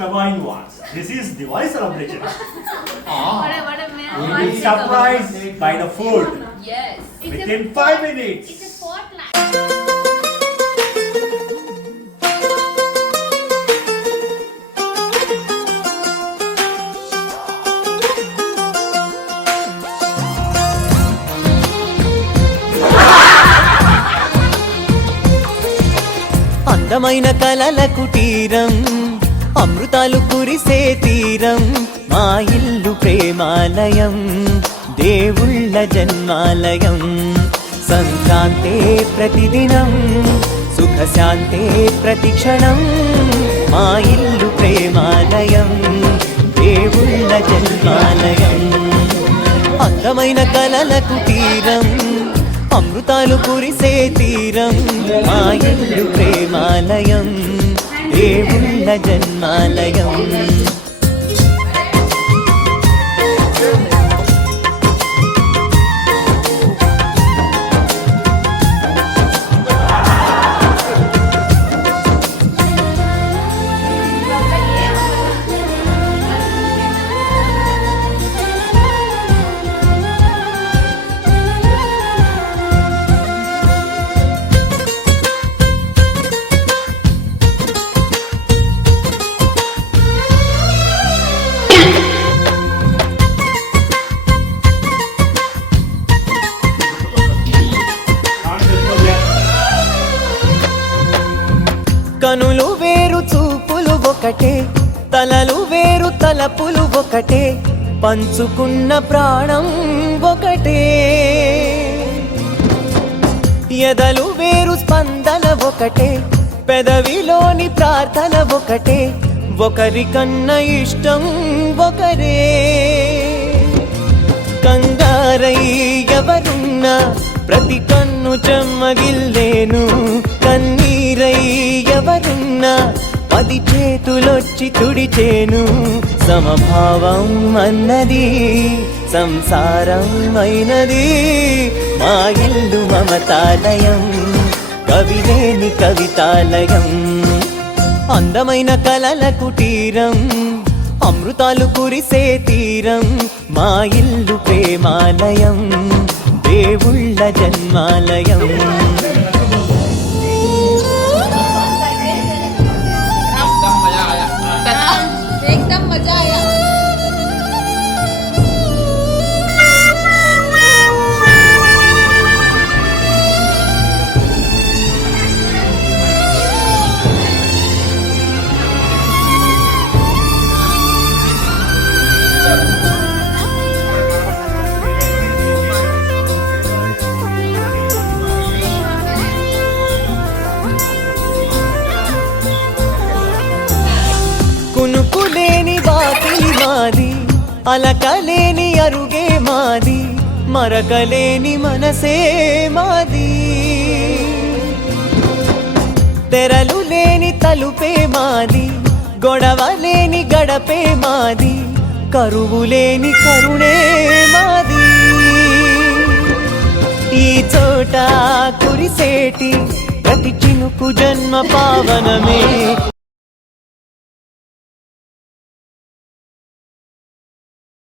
Prabha wants. This is Diwali celebration. What a man. We will surprise by the food Yes. within 5 minutes. It's a potluck. అందమైన కలల కుటీరం అమృతాలు కురిసే తీరం మా ఇల్లు ప్రేమాలయం దేవుళ్ళ జన్మాలయం సంక్రాంతే ప్రతిదినం సుఖశాంతే ప్రతిక్షణం మా ఇల్లు ప్రేమాలయం దేవుళ్ళ జన్మాలయం అందమైన కలల కుటీరం అమృతాలు కురిసే తీరం మా ఇల్లు ప్రేమాలయం దేవుళ్ళ జన్మాలయం కనులు వేరు చూపులు ఒకటే తలలు వేరు తలపులు ఒకటే పంచుకున్న ప్రాణం ఒకటే ఎదలు వేరు స్పందన ఒకటే పెదవిలోని ప్రార్థన ఒకటే ఒకరికన్నా ఇష్టం ఒకరే కంగారై ఎవరున్నా ప్రతి కన్ను చెమ్మగిల్లేను కన్నీరై ఎవరున్నా 10 చేతులొచ్చి తుడిచేను సమభావం అన్నది సంసారం అయినది మా ఇల్లు మమతాలయం కవిలేని కవితాలయం అందమైన కలల కుటీరం అమృతాలు కురిసే తీరం మా ఇల్లు ప్రేమాలయం దేవుళ్ళ జన్మాలయం एकदम मजा आया. కునుకులేని వాకిలి మాది అలకలేని అరుగే మాది మరకలేని మనసే మాది తెరలు లేని తలుపే మాది గొడవ లేని గడపే మాది కరువు లేని కరుణే మాది ఈ చోట కురిసేటి ప్రతి చినుకు జన్మ పావనమే